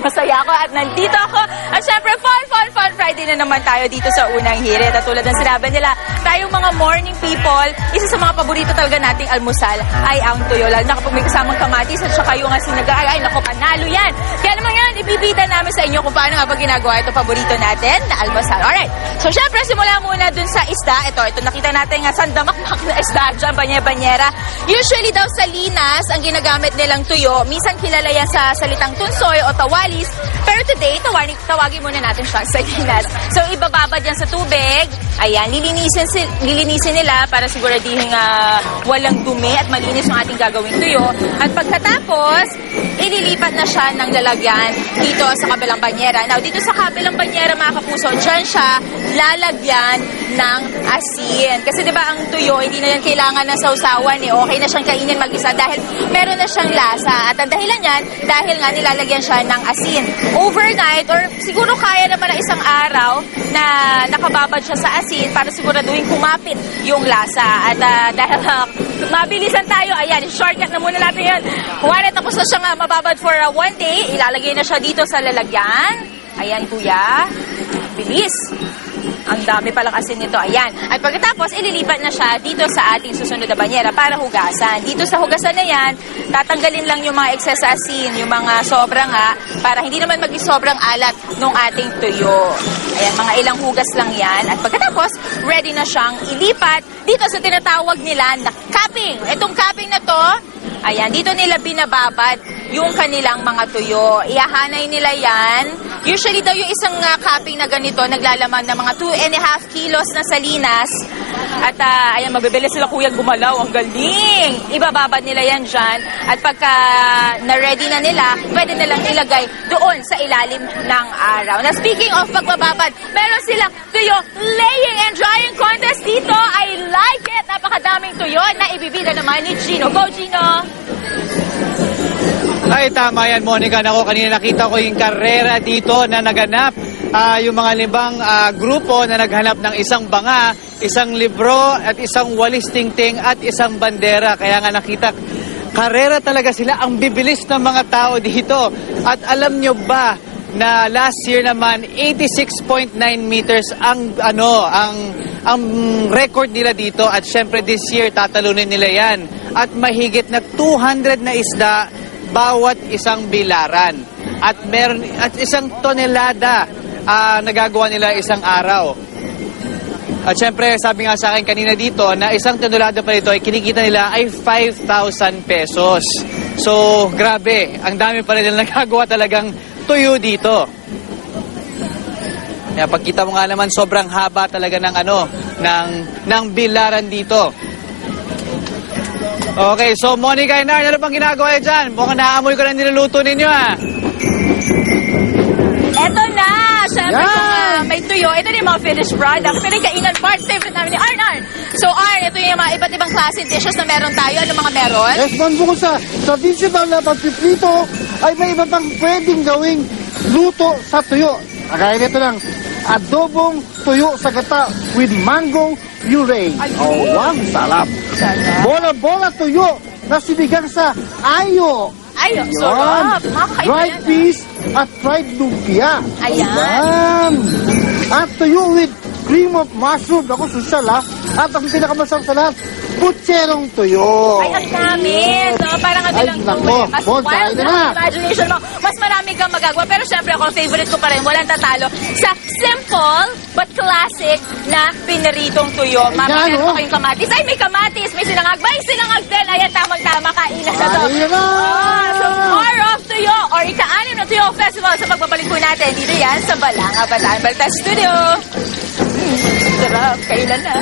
masaya ako at nandito ako. At syempre, fun Friday na naman tayo dito sa unang hirit. At tulad ng sinabi nila, tayong mga morning people, isa sa mga paborito talaga nating almusal ay ang tuyo. Lalo na kapag may kasamang kamatis at saka yung sinaga, ay naku, panalo yan. Kaya naman yan, ibibida namin sa inyo kung paano nga ba ginagawa ito paborito natin na almusal. Alright, so syempre, simula muna dun sa isda. Ito nakita natin nga sandamakmak na isda dyan, banyera. Usually daw sa linas, ang ginagamit nilang tuyo, minsan kilala yan sa salitang tunsoy o tawalis. Pero today, tawagin muna natin siya sa linas. So, ibababad yan sa tubig. Ayan, lilinisin nila para siguradihin walang dumi at malinis yung ating gagawing tuyo. At pagkatapos, ililipat na siya ng lalagyan dito sa kabilang banyera. Now, dito sa kabilang banyera, mga kapuso, dyan siya lalagyan ng asin. Kasi diba ang tuyo, hindi na yan kailangan ng sausawan eh. Okay na siyang kainin mag-isa dahil meron na siyang lasa. At ang dahilan yan, dahil nga nilalagyan siya ng asin. Overnight, or siguro kaya naman na isang araw na nakababad siya sa asin para siguraduhin kumapit yung lasa. At dahil mabilisan tayo, ayan, shortcut na muna natin yan. Kuwari, tapos na siyang mababad for one day, ilalagay na siya dito sa lalagyan. Ayan, kuya. Bilis. Ang dami palang asin nito. Ayan. At pagkatapos, ililipat na siya dito sa ating susunod na banyera para hugasan. Dito sa hugasan na yan, tatanggalin lang yung mga excess asin, yung mga sobra nga, para hindi naman maging sobrang alat ng ating tuyo. Ayan, mga ilang hugas lang yan. At pagkatapos, ready na siyang ilipat dito sa tinatawag nila na capping. Itong capping na to, ayan, dito nila binababad yung kanilang mga tuyo. Ihahanay nila yan. Usually daw yung isang capping na ganito, naglalaman ng mga 2.5 kilos na salinas. At ayan, mabibilis sila kuya gumalaw. Ang galing! Ibababad nila yan dyan. At pagka na-ready na nila, pwede nilang ilagay doon sa ilalim ng araw. Now, speaking of pagbababad, meron silang tuyo laying and drying contest dito. I like it! Napakadaming tuyo na ibibida naman ni Gino. Go, Gino! Ay, tama yan, Monica. Ako, kanina nakita ko yung karera dito na naganap. Yung mga libang grupo na naghanap ng isang banga, isang libro, at isang walis tingting, at isang bandera. Kaya nga nakita, karera talaga sila. Ang bibilis ng mga tao dito. At alam nyo ba na last year naman, 86.9 meters ang record nila dito. At syempre this year, tatalunin nila yan. At mahigit na 200 na isda bawat isang bilaran. At isang tonelada nagagawa nila isang araw. At syempre, sabi nga sa akin kanina dito na isang tonelada pa dito ay kinikita nila ay 5,000 pesos. So, grabe. Ang dami pa rin nila nagagawa talagang tuyo dito. Kaya pagkita mo nga naman, sobrang haba talaga ng bilaran dito. Okay, so Monica and Arn, ano pang ginagawa dyan? Mukhang naamoy ko na niluluto ninyo, ha? Eto na! Siyempre kung may tuyo, ito na yung mga finished product. Pinagkainan part, favorite namin ni Arn. So Arn, ito yung mga iba't ibang klase dishes na meron tayo. Ano mga meron? Yes, bukod sa traditional na pagpiprito, ay may iba pang pwedeng gawing luto sa tuyo. Kaya nito lang, adobong tuyo sa gata with mango puree. Oh, wow, sarap. Bola-bola tuyo na sinigang sa ayo. Ayo, sarap. Dried peas at fried lumpia. Ayan. At tuyo with cream of mushroom. Ako, social ha. At ang pinakamasarap sa lahat, putserong tuyo. Ay, ang dami. So, parang ano lang nako. Mas wild na. Imagination mo. Mas marami kang magagawa. Pero syempre ako, favorite ko pa rin. Walang tatalo. Sa simple but classic na pinaritong tuyo. Meron pa kayong kamatis. Ay, may kamatis. May sinangag. May sinangag din. Ayan, tamang-tama. Kainan na to. So, more of tuyo or ika-anim na tuyo festival sa pagbabalik po natin. Dito yan sa Balanga Bataan Balta Studio. Sarap. Kailan na.